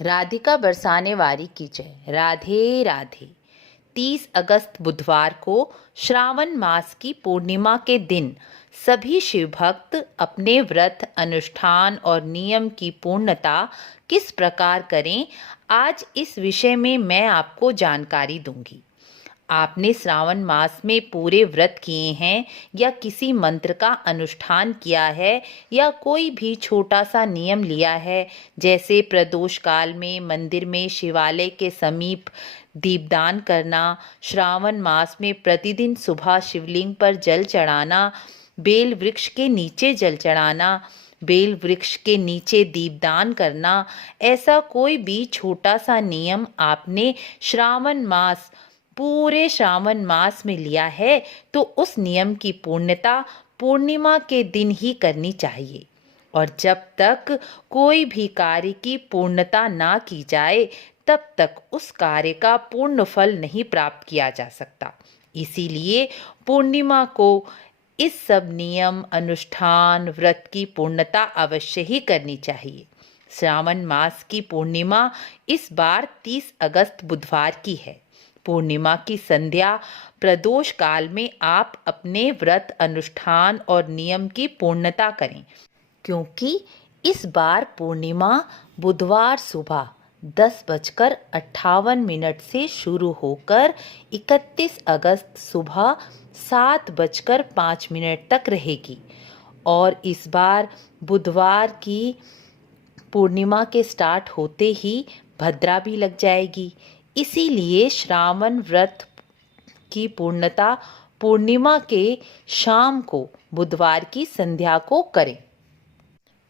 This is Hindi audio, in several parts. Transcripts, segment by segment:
राधिका बरसाने वारी की जय। राधे राधे। 30 अगस्त बुधवार को श्रावण मास की पूर्णिमा के दिन सभी शिव भक्त अपने व्रत, अनुष्ठान और नियम की पूर्णता किस प्रकार करें, आज इस विषय में मैं आपको जानकारी दूंगी। आपने श्रावण मास में पूरे व्रत किए हैं या किसी मंत्र का अनुष्ठान किया है या कोई भी छोटा सा नियम लिया है, जैसे प्रदोष काल में मंदिर में शिवालय के समीप दीपदान करना, श्रावण मास में प्रतिदिन सुबह शिवलिंग पर जल चढ़ाना, बेल वृक्ष के नीचे जल चढ़ाना, बेल वृक्ष के नीचे दीपदान करना, ऐसा कोई भी छोटा सा नियम आपने पूरे श्रावण मास में लिया है तो उस नियम की पूर्णता पूर्णिमा के दिन ही करनी चाहिए। और जब तक कोई भी कार्य की पूर्णता ना की जाए तब तक उस कार्य का पूर्ण फल नहीं प्राप्त किया जा सकता। इसीलिए पूर्णिमा को इस सब नियम, अनुष्ठान, व्रत की पूर्णता अवश्य ही करनी चाहिए। श्रावण मास की पूर्णिमा इस बार 30 अगस्त बुधवार की है। पूर्णिमा की संध्या प्रदोष काल में आप अपने व्रत, अनुष्ठान और नियम की पूर्णता करें, क्योंकि इस बार पूर्णिमा बुधवार सुबह 10:58 से शुरू होकर 31 अगस्त सुबह 7:05 तक रहेगी। और इस बार बुधवार की पूर्णिमा के स्टार्ट होते ही भद्रा भी लग जाएगी। इसीलिए श्रावण व्रत की पूर्णता पूर्णिमा के शाम को बुधवार की संध्या को करें।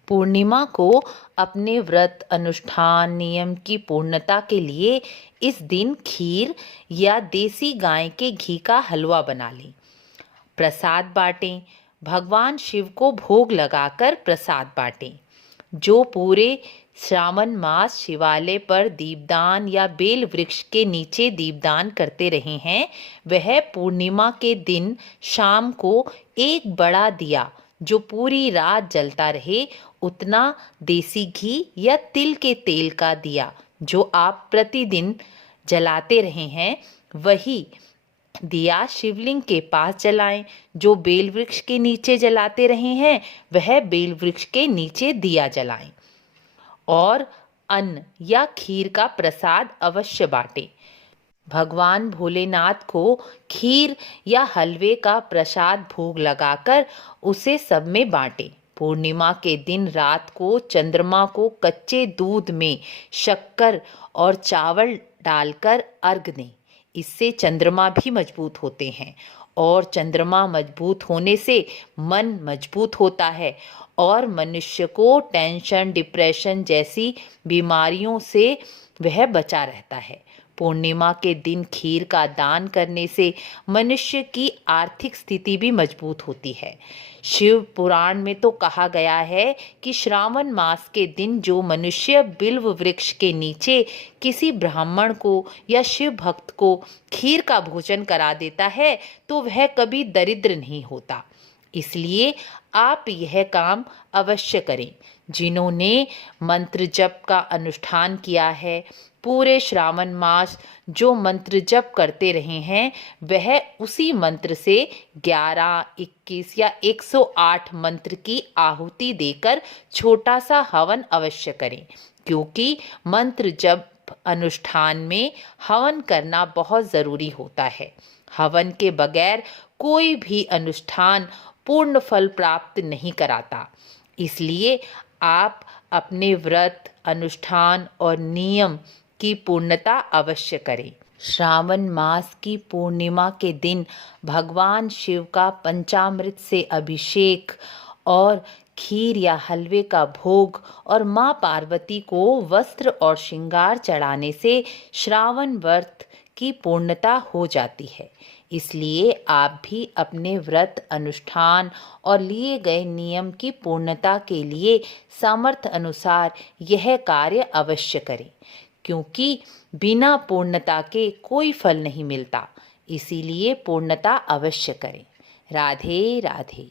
पूर्णिमा को अपने व्रत, अनुष्ठान, नियम की पूर्णता के लिए इस दिन खीर या देसी गाय के घी का हलवा बना लें। प्रसाद बांटें। भगवान शिव को भोग लगाकर प्रसाद बांटें। जो पूरे श्रावण मास शिवालय पर दीपदान या बेल वृक्ष के नीचे दीपदान करते रहे हैं, वह पूर्णिमा के दिन शाम को एक बड़ा दिया जो पूरी रात जलता रहे, उतना देसी घी या तिल के तेल का दिया जो आप प्रतिदिन जलाते रहे हैं, वही दिया शिवलिंग के पास जलाएं। जो बेल वृक्ष के नीचे जलाते रहे हैं, वह बेल वृक्ष के नीचे दिया जलाएं। और अन्न या खीर का प्रसाद अवश्य बांटें। भगवान भोलेनाथ को खीर या हलवे का प्रसाद भोग लगाकर उसे सब में बांटें। पूर्णिमा के दिन रात को चंद्रमा को कच्चे दूध में शक्कर और चावल डालकर अर्घ दें। इससे चंद्रमा भी मजबूत होते हैं और चंद्रमा मजबूत होने से मन मजबूत होता है और मनुष्य को टेंशन, डिप्रेशन जैसी बीमारियों से वह बचा रहता है। पूर्णिमा के दिन खीर का दान करने से मनुष्य की आर्थिक स्थिति भी मजबूत होती है। शिव पुराण में तो कहा गया है कि श्रावण मास के दिन जो मनुष्य बिल्व वृक्ष के नीचे किसी ब्राह्मण को या शिव भक्त को खीर का भोजन करा देता है तो वह कभी दरिद्र नहीं होता। इसलिए आप यह काम अवश्य करें। जिन्होंने मंत्र जप का अनुष्ठान किया है, पूरे श्रावण मास जो मंत्र जप करते रहे हैं, वह उसी मंत्र से 11, 21 या 108 मंत्र की आहुति देकर छोटा सा हवन अवश्य करें, क्योंकि मंत्र जप अनुष्ठान में हवन करना बहुत ज़रूरी होता है। हवन के बगैर कोई भी अनुष्ठान पूर्ण फल प्राप्त नहीं कराता। इसलिए आप अपने व्रत, अनुष्ठान और नियम की पूर्णता अवश्य करें। श्रावण मास की पूर्णिमा के दिन भगवान शिव का पंचामृत से अभिषेक और खीर या हलवे का भोग और माँ पार्वती को वस्त्र और श्रृंगार चढ़ाने से श्रावण व्रत की पूर्णता हो जाती है। इसलिए आप भी अपने व्रत, अनुष्ठान और लिए गए नियम की पूर्णता के लिए सामर्थ्य अनुसार यह कार्य अवश्य करें, क्योंकि बिना पूर्णता के कोई फल नहीं मिलता। इसीलिए पूर्णता अवश्य करें। राधे राधे।